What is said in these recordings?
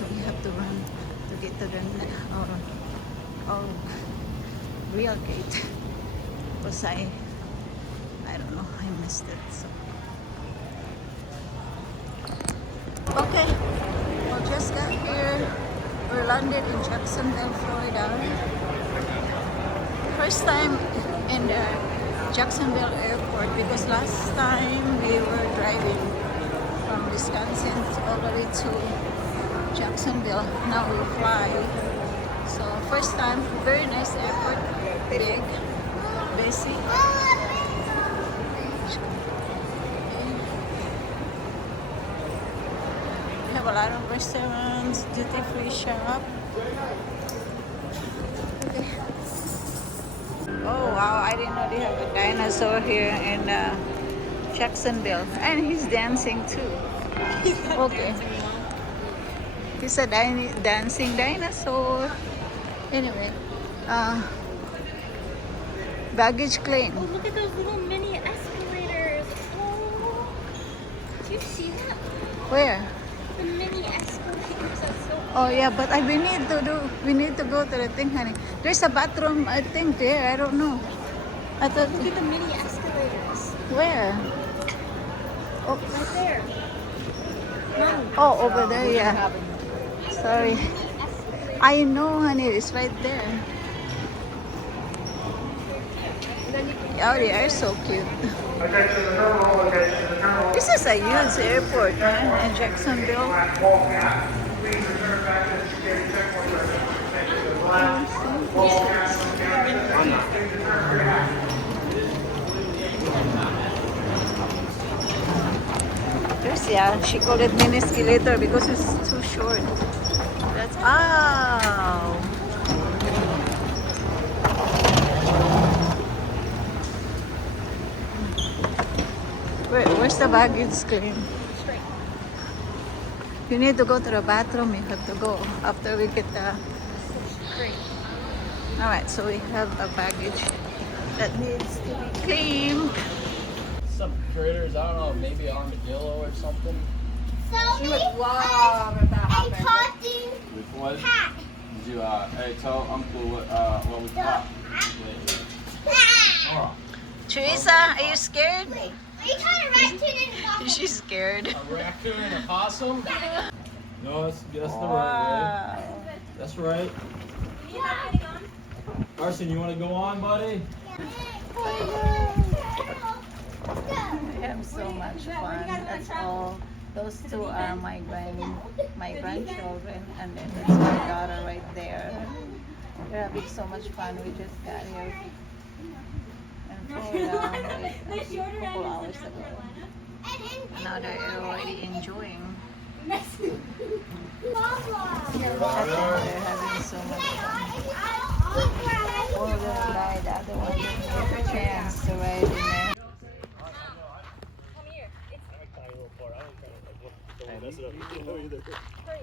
so we have to run to get to the our real gate because I don't know, I missed it. So okay, we just got here. We landed in Jacksonville, Florida. First time in the Jacksonville airport because last time we were driving from Wisconsin all the way to Jacksonville. Now we fly. So first time, very nice airport, big, busy. We have a lot of restaurants, duty-free shop. Okay. Oh wow, I didn't know they have a dinosaur here in Jacksonville. And he's dancing too. Okay. He's a dancing dinosaur. Anyway, baggage claim. Oh, look at those little mini escalators. Oh, do you see that? Where? The mini escalators. That's so Oh yeah, but we need to go to the thing, honey. There's a bathroom, I think there. I don't know. I thought. Look at the mini escalators. Where? Oh, Right there. Mom. oh, over there. Yeah. Sorry. I know, honey. It's right there. Oh, they are so cute. This is a huge airport, man, in Jacksonville. Yeah, she called it mini escalator because it's too short. That's ow. Where's the baggage claim? Straight. You need to go to the bathroom. You have to go after we get the. Straight. All right, so we have a baggage that needs to be claimed. Some critters, I don't know, maybe armadillo or something. She would love if that happened. Which one? Did you hey, tell Uncle what we caught? Oh, Teresa, are you scared? Are you trying to raccoon in the She's scared. a raccoon and a possum? No, that's the right Wow. way. That's right. Carson, you want to go on, buddy? We have so much fun. That's all. Those two are my grandchildren, and then that's my daughter right there. We're having so much fun. We just got here in Florida like a couple hours ago. Now they're already enjoying. They're having so much fun. One of them died, the other one didn't get a chance to ride in there.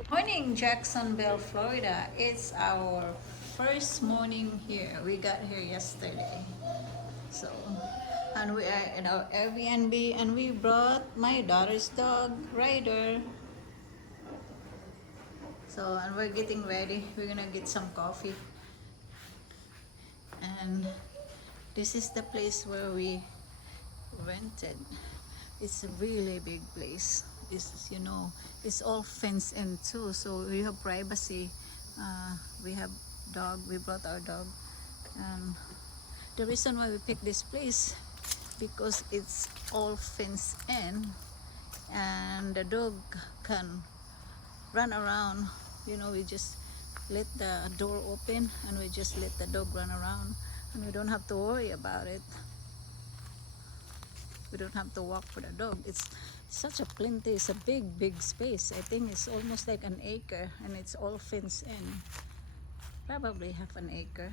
Morning, Jacksonville, Florida. It's our first morning here. We got here yesterday. So, and we are in our Airbnb, and we brought my daughter's dog, Ryder. So, and we're getting ready. We're gonna get some coffee. And this is the place where we rented. It's a really big place. It's, you know, it's all fenced in too, so we have privacy. We have dog. We brought our dog. The reason why we picked this place because it's all fenced in, and the dog can run around. You know, we just let the door open and we just let the dog run around, and we don't have to worry about it. We don't have to walk for the dog. It's such a plenty. It's a big space. I think it's almost like an acre, and it's all fenced in. Probably half an acre.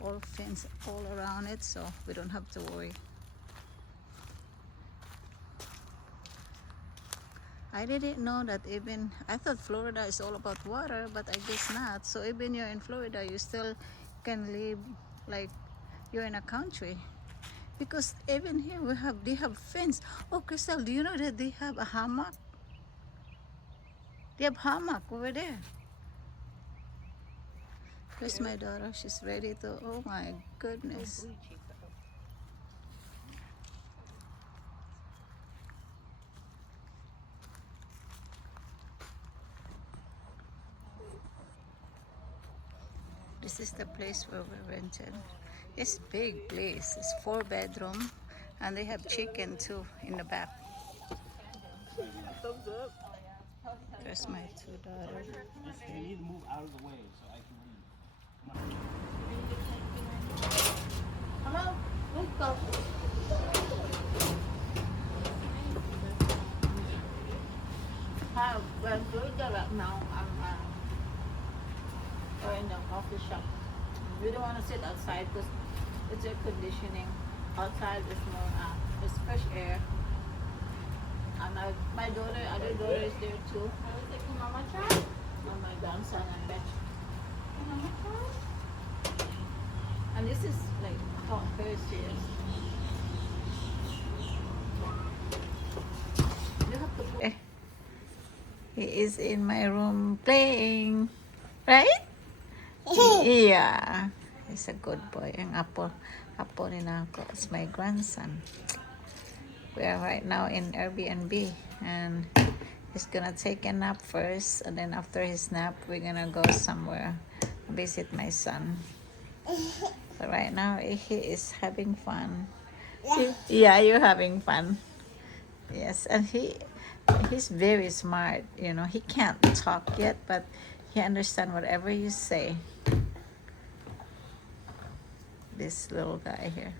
All fenced all around it, so we don't have to worry. I didn't know that even, I thought Florida is all about water, but I guess not. So even you're in Florida, you still can live like you're in a country. Because even here they have fence. Oh, Crystal, do you know that they have a hammock? They have hammock over there. There's my daughter. She's ready to. Oh my goodness. This is the place where we rented. It's big place. It's 4-bedroom, and they have chicken too in the back. There's my 2 daughters. They need to move out of the way so I can leave. Hello, let's go. Hi, we're doing that right now. We're in the coffee shop. We don't want to sit outside because it's air conditioning. Outside is more, it's fresh air. And my daughter, other daughter is there too. Mama try? And my grandson and Beth. Mama try? And this is like very serious. You have to put. He is in my room playing, right? Yeah, he's a good boy. Ang Apple ni Nako is my grandson. We are right now in Airbnb, and he's gonna take a nap first, and then after his nap, we're gonna go somewhere, visit my son. So right now, he is having fun. Yeah, you're having fun. Yes, and he's very smart. You know, he can't talk yet, but he understands whatever you say. This little guy here.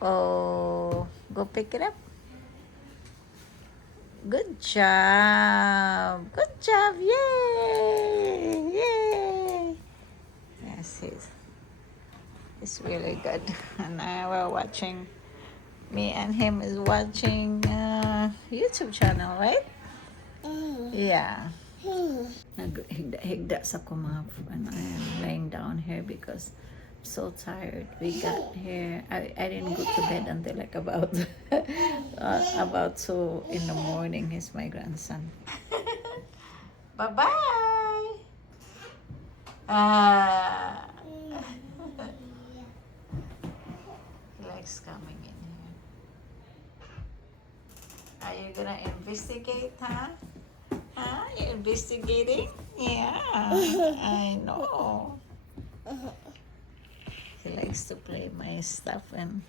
Oh, go pick it up. Good job. Good job. Yay. Yay. Yes, he's really good. And now we're watching, me and him is watching YouTube channel, right? Yeah. Naghigda sa ko mga and I am laying down here because I'm so tired. We got here. I didn't go to bed until like about 2 in the morning. He's my grandson. Bye bye. He likes coming in here. Are you gonna investigate, huh? Huh? You're investigating? Yeah, I know. He likes to play my stuff and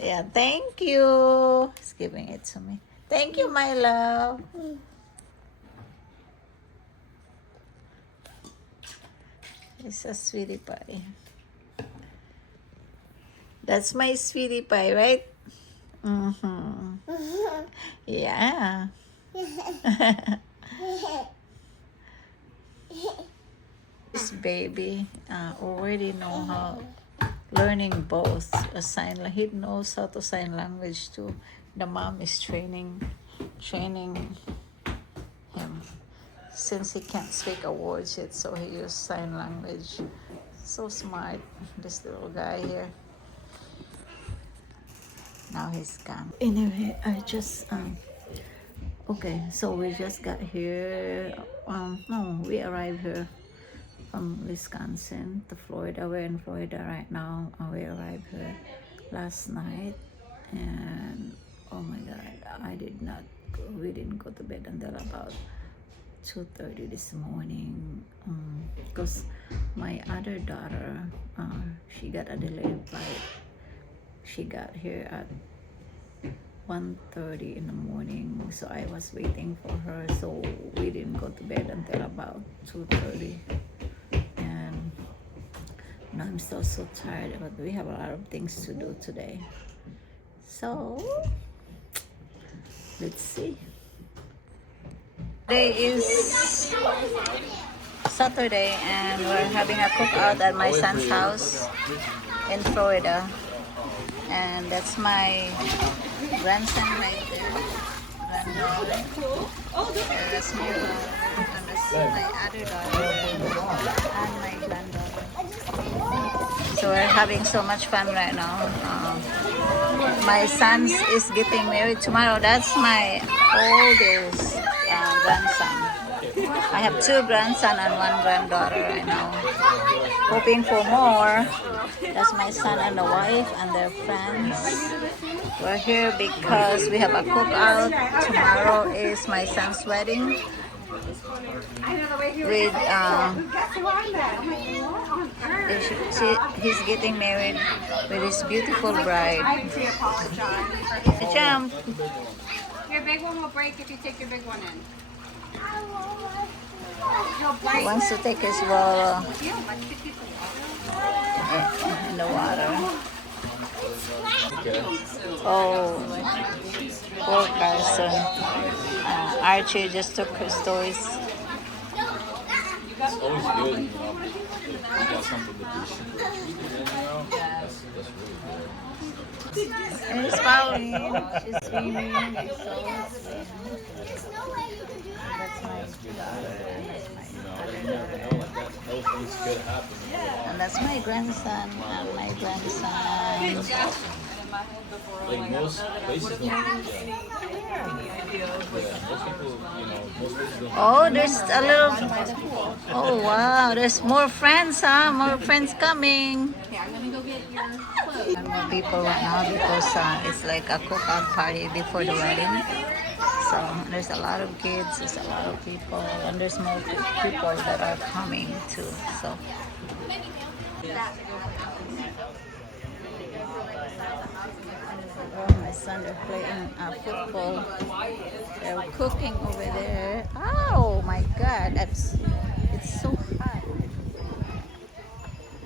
yeah, thank you. He's giving it to me. Thank you, my love. He's a sweetie pie. That's my sweetie pie, right? Mm-hmm. Yeah. This baby already know how learning both a sign. He knows how to sign language too. The mom is training him since he can't speak a word yet, so he uses sign language. So smart, this little guy here. Now he's gone. Anyway, I just okay, so we just got here. No, we arrived here from Wisconsin to Florida. We're in Florida right now. We arrived here last night, and oh my God, we didn't go to bed until about 2:30 this morning because my other daughter, she got a delayed flight. She got here at 1:30 in the morning, so I was waiting for her, so we didn't go to bed until about 2:30. And now I'm still so tired, but we have a lot of things to do today, so let's see. Today is Saturday, and we're having a cookout at my son's house in Florida. And that's my grandson right there. That's my daughter. And that's my other daughter. And my granddaughter. So we're having so much fun right now. My son is getting married tomorrow. That's my oldest. grandson. I have 2 grandson and 1 granddaughter right now. Hoping for more. That's my son and the wife and their friends. We're here because we have a cookout. Tomorrow is my son's wedding. With he's getting married with his beautiful bride. Jump. Your big one will break if you take your big one in. He wants to take his ball in the water. Oh, poor Carson. Archie just took his toys. It's always good, you know. You got something to do super interested in, you know. That's really good. And it's Pauline. She's swimming. It's so swimming. That's my daughter. You never know, like that. Those things could happen. And that's my grandson. And my grandson. Like most places don't do that. Yeah, most people, you know, most places don't. Oh, there's a little. Oh, wow. There's more friends, huh? More friends coming. And more people right now because it's like a cookout party before the wedding. So there's a lot of kids, there's a lot of people, and there's more people that are coming too. So. Oh, my son, they're playing football. They're cooking over there. Oh my God, it's so hot.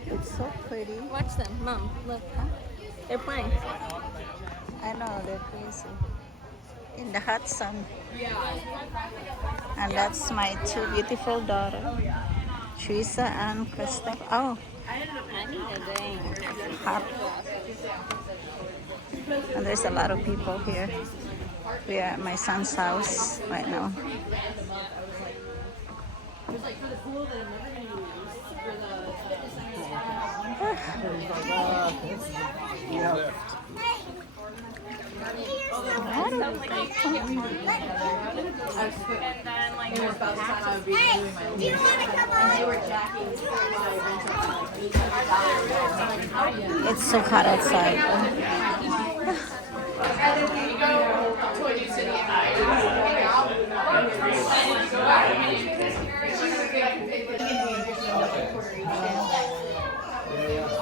It's so pretty. Watch them, Mom. Look, they're playing. I know, they're crazy. In the hot sun. And that's my 2 beautiful daughters, Teresa and Krista. Oh, I need a drink. hot. And there's a lot of people here. We are at my son's house right now. It's so hot outside.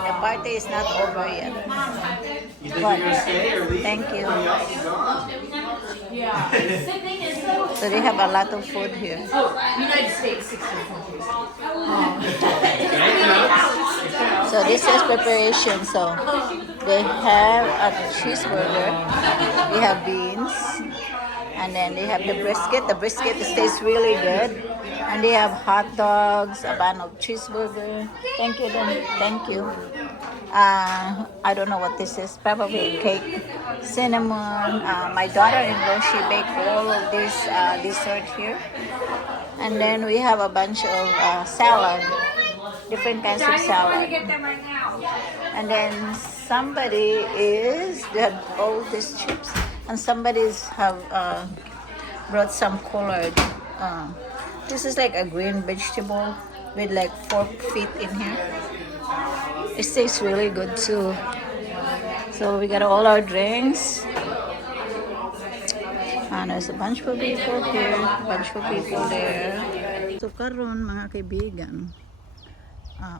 The party is not over yet. But, thank you. So they have a lot of food here. United States, 16 countries. So this is preparation. So they have a cheeseburger, they have beans, and then they have the brisket. The brisket tastes really good. And they have hot dogs, a bun of cheeseburger. Thank you, then. Thank you. I don't know what this is. Probably cake, cinnamon. My daughter-in-law, she baked all of this dessert here. And then we have a bunch of salad, different kinds of salad. And then somebody they have all these chips, and somebody's have brought some collard. This is like a green vegetable with like 4 feet in here. It tastes really good too. So we got all our drinks. And there's a bunch of people here, a bunch of people there. So karon mga kaibigan,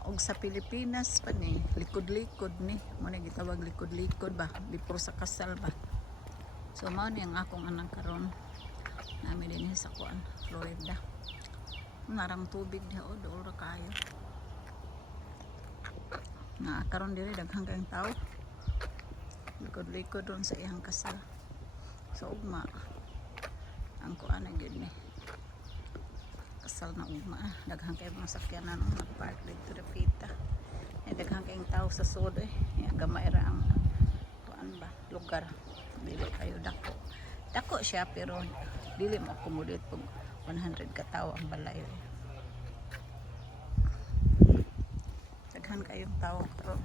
og sa Pilipinas pa ni, likod-likod ni, mo na gitawag likod-likod ba, before sa kasal ba. So mao ni ang akong anang karon. Nami din sa kuan, Florida. Narang tubig diha o dool ra kayo. Na karon diri daghang kayong tao. Likod-likod ron sa iyang kasal. So ugma ang kuan na gyud ni. Kasal na ugma, daghang kay mga sakyanan nagpark dito sa pita. Daghang kayong tao sa sud gamay ra ang kuan ba lugar. Dili kayo dako. Dako siya pero dili mo accommodate pag 100 ka tao ang balay. Daghan kayong tao karon.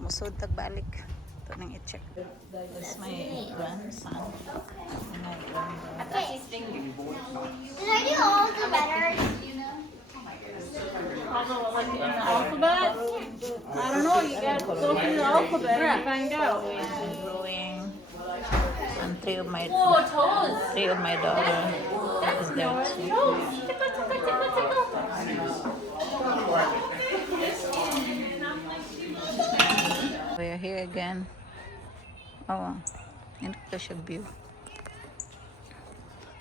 Musod tag balik. Ito nang i-check. That's my grandson. My granddaughter. That's his finger. Did I do all the letters? Alphabet? I don't know. You gotta go through the alphabet and find out. Drawing. And three of my toes. daughter is there too. We're here again. Oh, nindot ko siya view.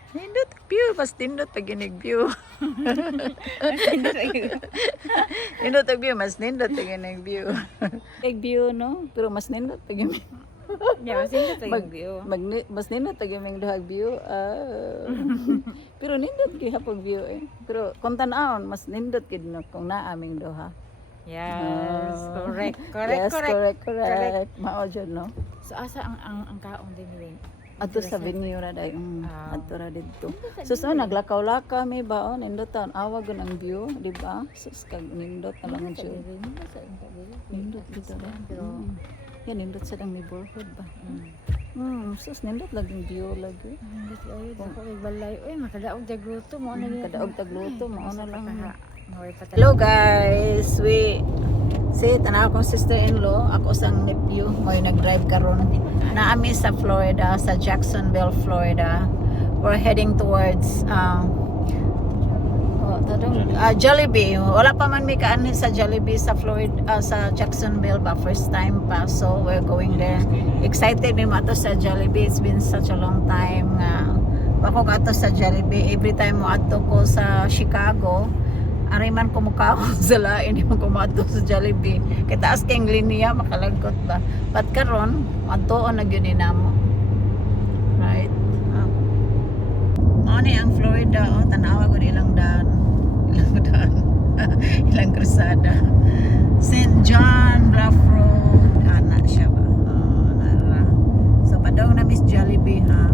Nindot view, mas nindot pag view. Nindot ang view, mas nindot pag view. View, no? Pero mas nindot pag Yeah, mas hindi tayo view. mas nindot pag duhag view. Pero nindot kay hapon view eh. Pero kung tan-aon, mas nindot kay no kung naa aming duha. Yes, correct. Yes, correct. Mao jud no. So asa ang kaong din rin? Ato sa venue ra day ato ra didto. So naglakaw-lakaw may baon nindot taon awag ang view, di ba? Sus kag nindot na lang jud. Nindot dito ra. Pero yan nindot sa dang neighborhood ba. Sus nindot laging view lagi. Hindi ayo dako kay balay. Uy, makadaog tagluto mo na ni. Kadaog tagluto mao na lang. Hello Hello guys, we tanaw akong sister-in-law, ako sang nephew, mo'y nag-drive karon. Naami sa Florida, sa Jacksonville, Florida. We're heading towards Jollibee. Wala pa man may kaanhin sa Jollibee sa Florida, sa Jacksonville ba, first time pa. So we're going there. Excited mi mato sa Jollibee. It's been such a long time nga bako kato sa Jollibee. Every time mo ato ko sa Chicago, ariman ko mukha sa lain, hindi mo kumato sa Jollibee. Kaya taas kayong linya, makalagkot ba? But karon, matuon na yun mo. Right? Mao ni ang Florida, tanawa ko ilang daan. Ilang krusada. St. John, Bluff Road, ana siya ba? Nara. So, padong na Miss Jollibee ha.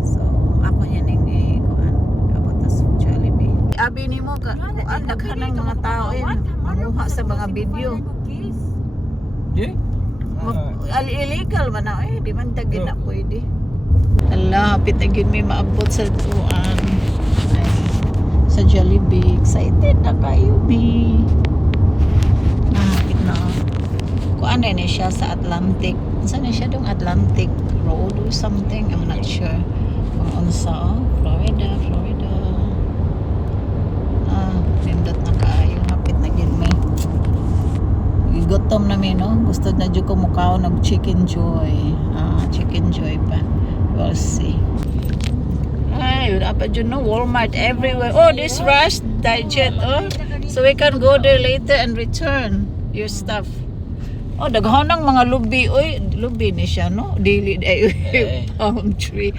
So, ako niya ning abi ni mo ka daghan ng mga tao manuha sa mga video. Yeah. Illegal man na di man tagin na pwede. Hala, hapit na yun may maabot sa tuan. Sa Jollibee. Excited na kayo, bi. Hapit na. Kuan na siya sa Atlantic. Saan na siya dong Atlantic Road or something? I'm not sure. Kung unsa, Florida. Nindot na kaayo. Hapit na yun may. Gutom na may, no? Gusto na dyan ko mukha ng Chicken Joy. Chicken Joy pa. We'll see. Ay, dapat yun, no? Walmart everywhere. Oh, this Rush Digest, oh. So we can go there later and return your stuff. Oh, daghan ng mga lubi. Oy, lubi ni siya, no? Daily day. Palm tree.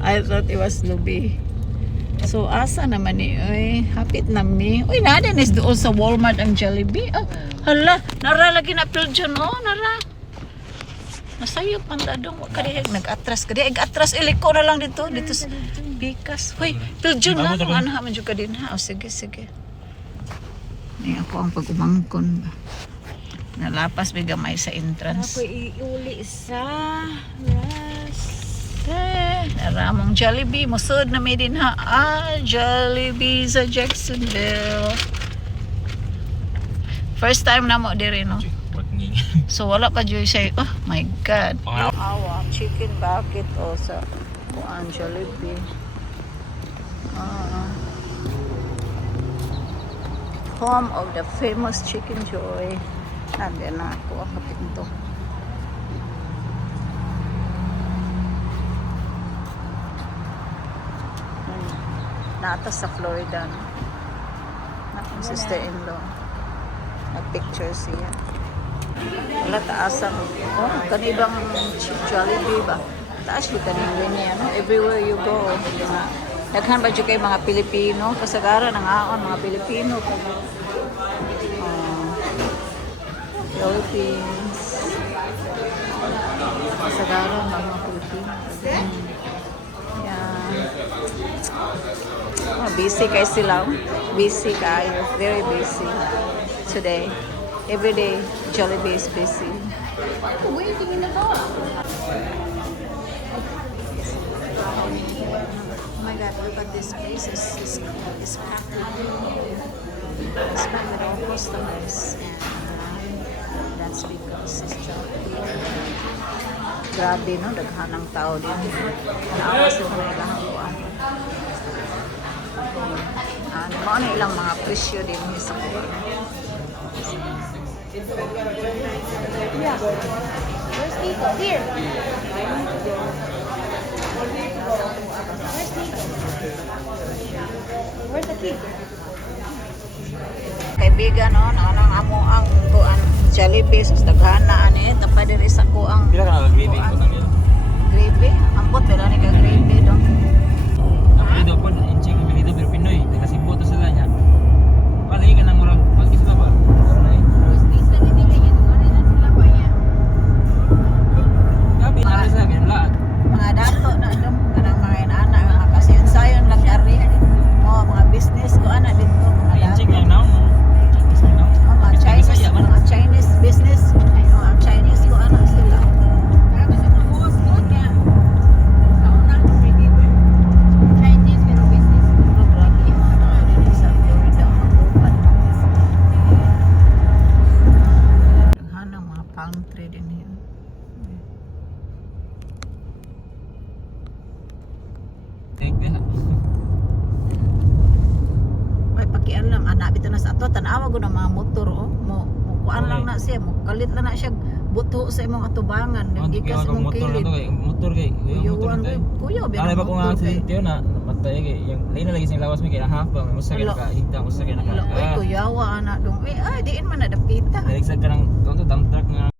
I thought it was lubi. So, asa naman ni? Oy, hapit na mi. Uy, nada is doon sa Walmart ang Jollibee. Oh, hala, nara lagi na pil dyan. Oh, nara. Nasayop ang dadong. Kadihig, nag-atras. Kadihig, atras. Iliko na lang dito. Dito sa Pikas. Uy, pil dyan na. Ano haman dyan ka din ha? O, sige. Ni ako ang pag-umangkon ba. Nalapas bigamay sa entrance. Ako iuli sa Naramong Jollibee. Musod na may din ha. Jollibee sa Jacksonville. First time na mo diri, no? So wala pa dyan siya. Oh my God. Awa, chicken bucket o sa kuan Jollibee. Home of the famous Chicken Joy. Nandiyan na ako. Kapit nito. Nata sa Florida. Nakong sister-in-law. Nag-picture siya. Wala taasang. Oh, kanibang Jollibee ba? Taas yung kanibang niya. No? Everywhere you go. Naghan ba dyan kayo mga Pilipino? Kasagaran ng aon, mga Pilipino. Philippines. Kasagaran ng mga Pilipino. Busy kayo sila. Busy kayo. Very busy today. Every day, Jollibee is busy. I'm waiting in the door. Oh my God, look at this place. It's packed with all customers. And that's because it's Jollibee. Grabe, no? Daghanang tao din. Naawa sa mga ilahakuan. Ano ilang mga presyo din sa kuwan. Yeah. Where's Tito? Here. Where's Tito? Where's the key? Kaibigan, no? Nanang amo ang kuan Jollibee. Sus, daghana ani. Tapos diri sa kuang Pila ka nag-gravy ko sa nila? gravy. Ambot, wala ni ka gravy do. Ang pilido po, inching ang pilido pero Pinoy. Nagkasibo to sila niya. Palagi ka ng murag, palagi sila ba? Gabi na rin sila, ganun lahat. Mga dato na dum kanang mga inana mga kasi sayon lang ari. Oh, mga business ko ana dito mga dato. Inching lang now. Oh, mga Chinese business. Oh, ang Chinese ko ana sila. Oh, grabe. Ano din sa Florida ang magupat. Daghanang mga palm tree din here. May pakialam anak bitaw na sa ato tan-awa gud ang mga motor oh mo kuan lang na siya mo kalit lang na siya buto sa imong atubangan Hindi gikas ka imong motor na kilid to kay motor kay uyuan motor kuya ba Alay ba ko nga aksidente yun na matay kay yung lain na lagi sing lawas mi kay half ba may musa kay Ala. nakahigda musa kay ay naka. kuyawa anak dong ay diin man na dapita Dahil sa kanang to dump truck nga